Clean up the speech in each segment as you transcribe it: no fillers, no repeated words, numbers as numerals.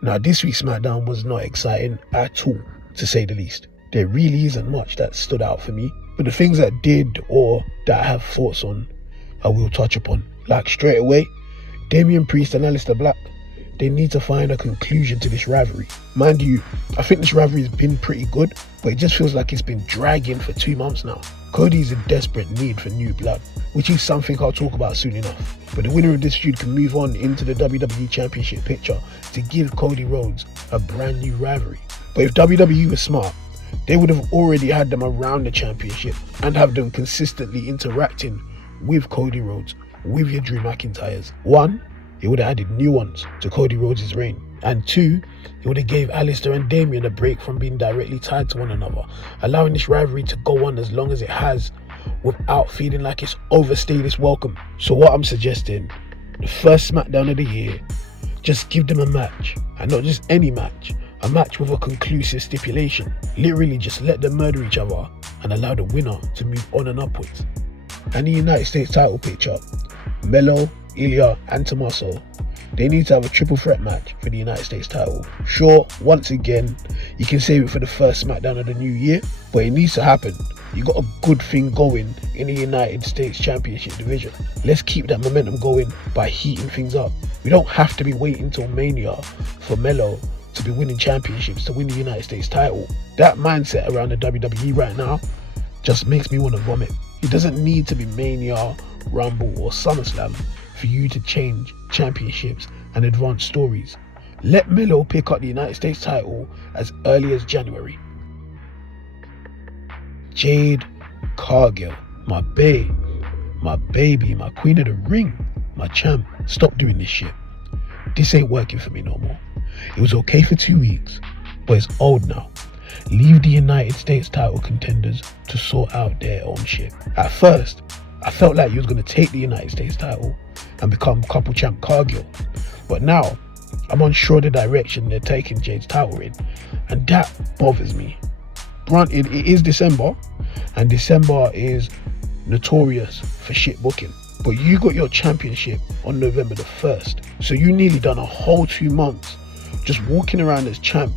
Now, this week's SmackDown was not exciting at all, to say the least. There really isn't much that stood out for me, but the things that did or that I have thoughts on, I will touch upon. Like straight away, Damian Priest and Aleister Black, they need to find a conclusion to this rivalry. Mind you, I think this rivalry has been pretty good, but it just feels like it's been dragging for 2 months now. Cody's in desperate need for new blood, which is something I'll talk about soon enough. But the winner of this feud can move on into the WWE Championship picture to give Cody Rhodes a brand new rivalry. But if WWE was smart, they would have already had them around the championship and have them consistently interacting with Cody Rhodes, with your Drew McIntyres. 1, it would have added nuance to Cody Rhodes' reign. And 2, it would have gave Aleister and Damian a break from being directly tied to one another, allowing this rivalry to go on as long as it has without feeling like it's overstayed its welcome. So what I'm suggesting, the first SmackDown of the year, just give them a match, and not just any match, a match with a conclusive stipulation. Literally just let them murder each other and allow the winner to move on and upwards. And the United States title picture, Melo, Ilya and Tommaso, they need to have a triple threat match for the United States title. Sure, once again, you can save it for the first SmackDown of the new year, but it needs to happen. You got a good thing going in the United States Championship division. Let's keep that momentum going by heating things up. We don't have to be waiting till Mania for Melo to be winning championships to win the United States title. That mindset around the WWE right now just makes me want to vomit. It doesn't need to be Mania, Rumble or SummerSlam for you to change championships and advance stories. Let Melo pick up the United States title as early as January. Jade Cargill, my bae, my baby, my queen of the ring, my champ, stop doing this shit. This ain't working for me no more. It was okay for 2 weeks, but it's old now. Leave the United States title contenders to sort out their own shit. At first, I felt like you was going to take the United States title and become couple champ Cargill, but now I'm unsure of the direction they're taking Jade's title in, and that bothers me. Granted, it is December, and December is notorious for shit booking, but you got your championship on November the 1st, so you nearly done a whole 2 months just walking around as champ,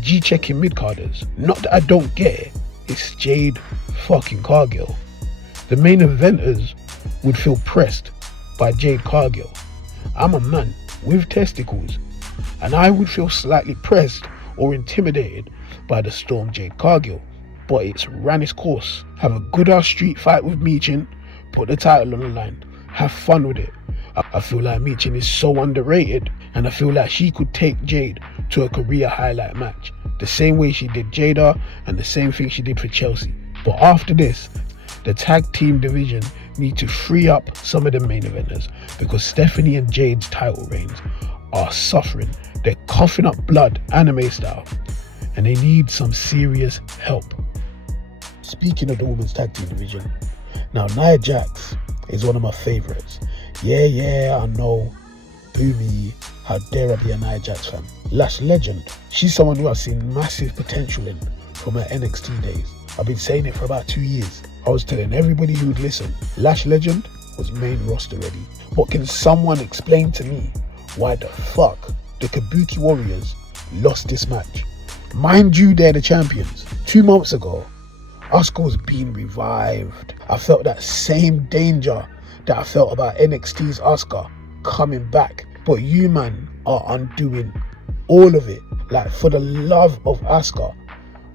G-checking mid-carders. Not that I don't get it, it's Jade fucking Cargill. The main eventers would feel pressed by Jade Cargill. I'm a man with testicles, and I would feel slightly pressed or intimidated by the Storm Jade Cargill, but it's ran its course. Have a good ass street fight with Meechin, put the title on the line, have fun with it. I feel like Meechin is so underrated, and I feel like she could take Jade to a career highlight match, the same way she did Jada and the same thing she did for Chelsea. But after this, the tag team division need to free up some of the main eventers, because Stephanie and Jade's title reigns are suffering. They're coughing up blood anime style, and they need some serious help. Speaking of the women's tag team division, now Nia Jax is one of my favourites. Yeah, I know. Boo me. How dare I be a Nia Jax fan? Lash Legend, she's someone who I've seen massive potential in from her NXT days. I've been saying it for about 2 years. I was telling everybody who would listen, Lash Legend was main roster ready. But can someone explain to me why the fuck the Kabuki Warriors lost this match? Mind you, they're the champions. 2 months ago, Asuka was being revived. I felt that same danger that I felt about NXT's Asuka coming back. But you, man, are undoing all of it. Like, for the love of Asuka,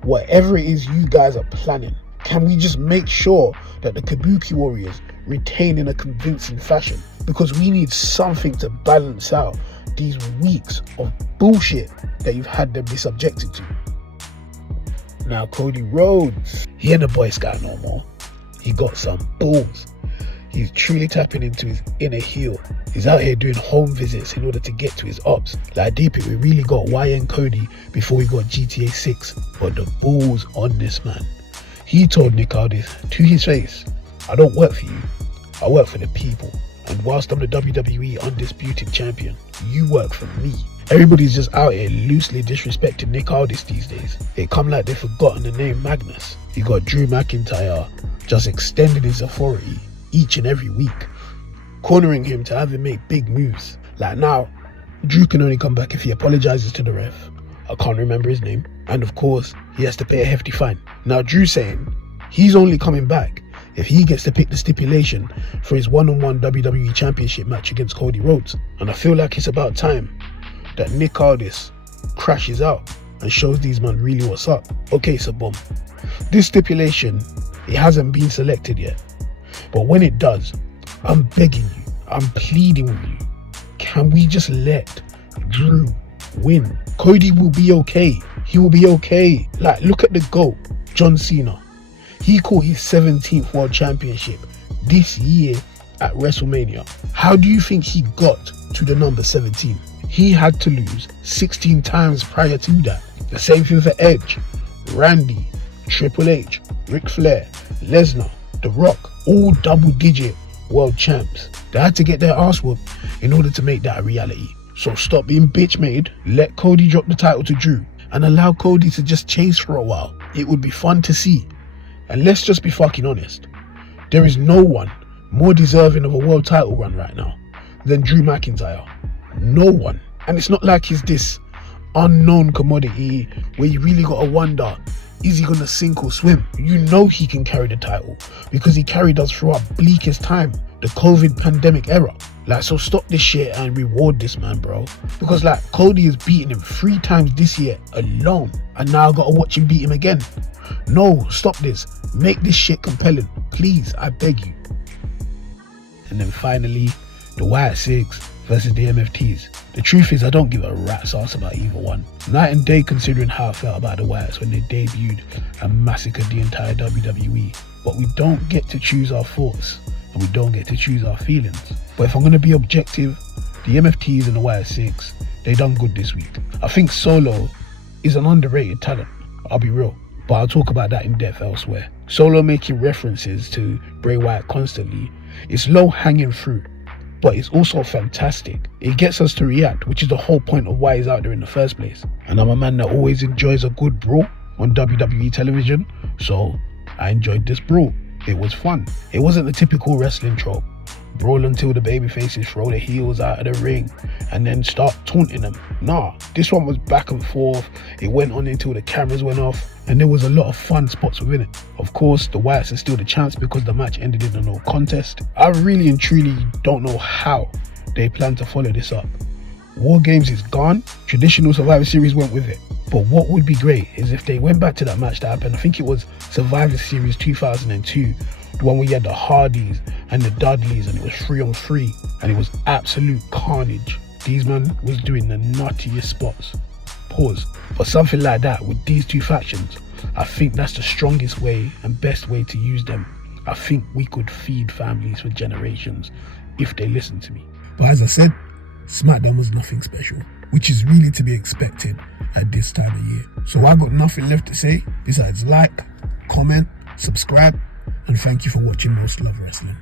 whatever it is you guys are planning, can we just make sure that the Kabuki Warriors retain in a convincing fashion? Because we need something to balance out these weeks of bullshit that you've had them be subjected to. Now, Cody Rhodes, he ain't a Boy Scout no more. He got some balls. He's truly tapping into his inner heel. He's out here doing home visits in order to get to his ops. Like, deep it, we really got YN Cody before we got GTA 6. But the balls on this man. He told Nick Aldis to his face, I don't work for you, I work for the people. And whilst I'm the WWE undisputed champion, you work for me. Everybody's just out here loosely disrespecting Nick Aldis these days. It come like they've forgotten the name Magnus. You got Drew McIntyre just extending his authority each and every week, cornering him to have him make big moves. Like now Drew can only come back if he apologizes to the ref. I can't remember his name. And of course, he has to pay a hefty fine. Now Drew's saying he's only coming back if he gets to pick the stipulation for his one-on-one WWE Championship match against Cody Rhodes. And I feel like it's about time that Nick Aldis crashes out and shows these men really what's up. Okay, so boom. This stipulation, it hasn't been selected yet. But when it does, I'm begging you, I'm pleading with you, can we just let Drew win? Cody will be okay. He will be okay. Like, look at the GOAT, John Cena. He caught his 17th World Championship this year at WrestleMania. How do you think he got to the number 17? He had to lose 16 times prior to that. The same thing for Edge, Randy, Triple H, Ric Flair, Lesnar, The Rock, all double-digit world champs. They had to get their ass whooped in order to make that a reality. So stop being bitch made, let Cody drop the title to Drew, and allow Cody to just chase for a while. It would be fun to see. And let's just be fucking honest. There is no one more deserving of a world title run right now than Drew McIntyre. No one. And it's not like he's this unknown commodity where you really gotta wonder, is he gonna sink or swim? You know he can carry the title because he carried us through our bleakest time, the COVID pandemic era. Like, so stop this shit and reward this man, bro. Because like, Cody has beaten him 3 times this year alone, and now I gotta watch him beat him again. No, stop this. Make this shit compelling, please, I beg you. And then finally, the White Six versus the MFTs. The truth is, I don't give a rat's ass about either one. Night and day considering how I felt about the Whites when they debuted and massacred the entire WWE. But we don't get to choose our thoughts, and we don't get to choose our feelings. But if I'm going to be objective, the MFTs and the White Six, they done good this week. I think Solo is an underrated talent, I'll be real. But I'll talk about that in depth elsewhere. Solo making references to Bray Wyatt constantly is low hanging fruit, but it's also fantastic. It gets us to react, which is the whole point of why he's out there in the first place. And I'm a man that always enjoys a good brawl on WWE television, so I enjoyed this brawl. It was fun. It wasn't the typical wrestling trope. Brawl until the babyfaces throw their heels out of the ring and then start taunting them. Nah, this one was back and forth. It went on until the cameras went off, and there was a lot of fun spots within it. Of course, the Wyatts are still the champs because the match ended in a no contest. I really and truly don't know how they plan to follow this up. War Games is gone. Traditional Survivor Series went with it. But what would be great is if they went back to that match that happened, I think it was Survivor Series 2002, the one where you had the Hardys and the Dudleys, and it was 3-on-3, and it was absolute carnage. These men was doing the nuttiest spots. Pause. But something like that with these two factions, I think that's the strongest way and best way to use them. I think we could feed families for generations if they listen to me. But as I said, SmackDown was nothing special, which is really to be expected at this time of year. So I've got nothing left to say besides like, comment, subscribe, and thank you for watching Most Love Wrestling.